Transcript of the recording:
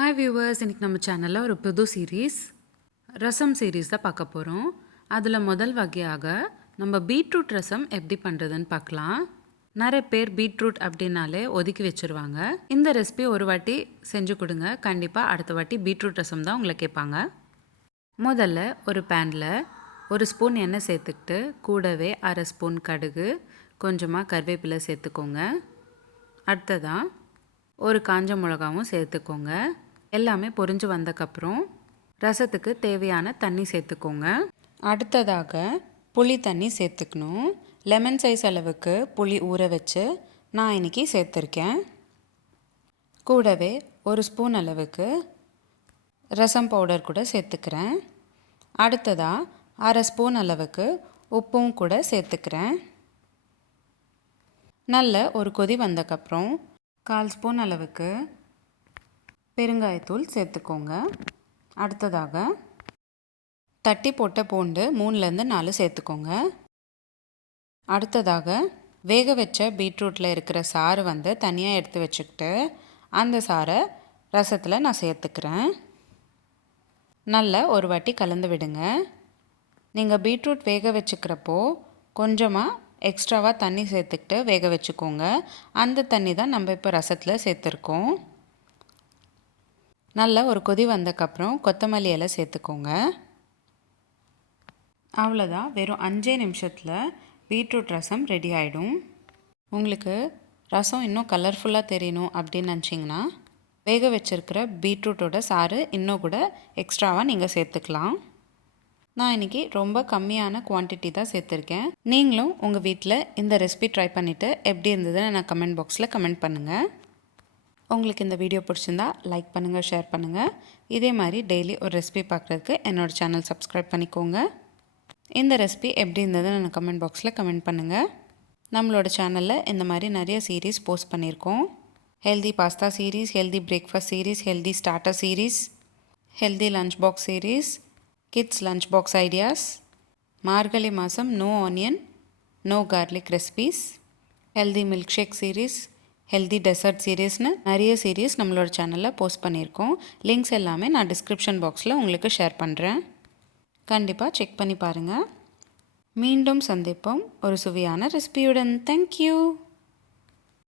Hi viewers, இன்றைக்கி நம்ம சேனலில் ஒரு புது சீரீஸ் ரசம் சீரீஸ் தான் பார்க்க போகிறோம். அதில் முதல் வகையாக நம்ம பீட்ரூட் ரசம் எப்படி பண்ணுறதுன்னு பார்க்கலாம். நிறைய பேர் பீட்ரூட் அப்படின்னாலே ஒதுக்கி வச்சுருவாங்க. இந்த ரெசிபி ஒரு வாட்டி செஞ்சு கொடுங்க, கண்டிப்பாக அடுத்த வாட்டி பீட்ரூட் ரசம் தான் உங்களை கேட்பாங்க. முதல்ல ஒரு பேனில் ஒரு ஸ்பூன் எண்ணெய் சேர்த்துக்கிட்டு கூடவே அரை ஸ்பூன் கடுகு, கொஞ்சமாக கருவேப்பிலை சேர்த்துக்கோங்க. அடுத்ததாக ஒரு காஞ்ச மிளகாவும் சேர்த்துக்கோங்க. எல்லாமே பொரிஞ்சு வந்தக்கப்புறம் ரசத்துக்கு தேவையான தண்ணி சேர்த்துக்கோங்க. அடுத்ததாக புளி தண்ணி சேர்த்துக்கணும். லெமன் சைஸ் அளவுக்கு புளி ஊற வச்சு நான் இன்றைக்கி சேர்த்துருக்கேன். கூடவே ஒரு ஸ்பூன் அளவுக்கு ரசம் பவுடர் கூட சேர்த்துக்கிறேன். அடுத்ததாக அரை ஸ்பூன் அளவுக்கு உப்பும் கூட சேர்த்துக்கிறேன். நல்ல ஒரு கொதி வந்தக்கப்புறம் 1/4 ஸ்பூன் அளவுக்கு பெருங்காயத்தூள் சேர்த்துக்கோங்க. அடுத்ததாக தட்டி போட்ட பூண்டு 3லேருந்து 4 சேர்த்துக்கோங்க. அடுத்ததாக வேக வச்ச பீட்ரூட்டில் இருக்கிற சாறு தனியாக எடுத்து வச்சுக்கிட்டு அந்த சாறை ரசத்தில் நான் சேர்த்துக்கிறேன். நல்லா ஒரு வாட்டி கலந்து விடுங்க. நீங்கள் பீட்ரூட் வேக வச்சுக்கிறப்போ கொஞ்சமாக எக்ஸ்ட்ராவாக தண்ணி சேர்த்துக்கிட்டு வேக வச்சுக்கோங்க. அந்த தண்ணி தான் நம்ம இப்போ ரசத்தில் சேர்த்துருக்கோம். நல்லா ஒரு கொதி வந்தக்கப்புறம் கொத்தமல்லி இலை சேர்த்துக்கோங்க. அவ்வளோதான், வெறும் 5 நிமிஷத்தில் பீட்ரூட் ரசம் ரெடி ஆகிடும். உங்களுக்கு ரசம் இன்னும் கலர்ஃபுல்லாக தெரியணும் அப்படின்னு நினச்சிங்கன்னா வேக வச்சுருக்கிற பீட்ரூட்டோட சாறு இன்னும் கூட எக்ஸ்ட்ராவாக நீங்கள் சேர்த்துக்கலாம். நான் இன்றைக்கி ரொம்ப கம்மியான குவான்டிட்டி தான் சேர்த்துருக்கேன். நீங்களும் உங்கள் வீட்டில் இந்த ரெசிபி ட்ரை பண்ணிவிட்டு எப்படி இருந்ததுன்னு நான் கமெண்ட் பாக்ஸில் கமெண்ட் பண்ணுங்கள். உங்களுக்கு இந்த வீடியோ பிடிச்சிருந்தா லைக் பண்ணுங்கள், ஷேர் பண்ணுங்கள். இதே மாதிரி டெய்லி ஒரு ரெசிபி பார்க்குறதுக்கு என்னோடய சேனல் சப்ஸ்கிரைப் பண்ணிக்கோங்க. இந்த ரெசிபி எப்படி இருந்ததுன்னு நான் கமெண்ட் பாக்ஸில் கமெண்ட் பண்ணுங்கள். நம்மளோட சேனலில் இந்த மாதிரி நிறைய சீரீஸ் போஸ்ட் பண்ணியிருக்கோம். Healthy pasta series, healthy breakfast series, healthy starter series, healthy lunch box series, kids lunch box ideas, Margazhi மாதம் no onion no garlic recipes, healthy milk shake series, healthy dessert சீரீஸ்னு நிறைய சீரீஸ் நம்மளோட சேனலில் post பண்ணியிருக்கோம். Links எல்லாமே நான் description பாக்ஸில் உங்களுக்கு ஷேர் பண்ணுறேன். கண்டிப்பாக செக் பண்ணி பாருங்கள். மீண்டும் சந்திப்போம் ஒரு சுவையான ரெசிபியுடன். தேங்க்யூ.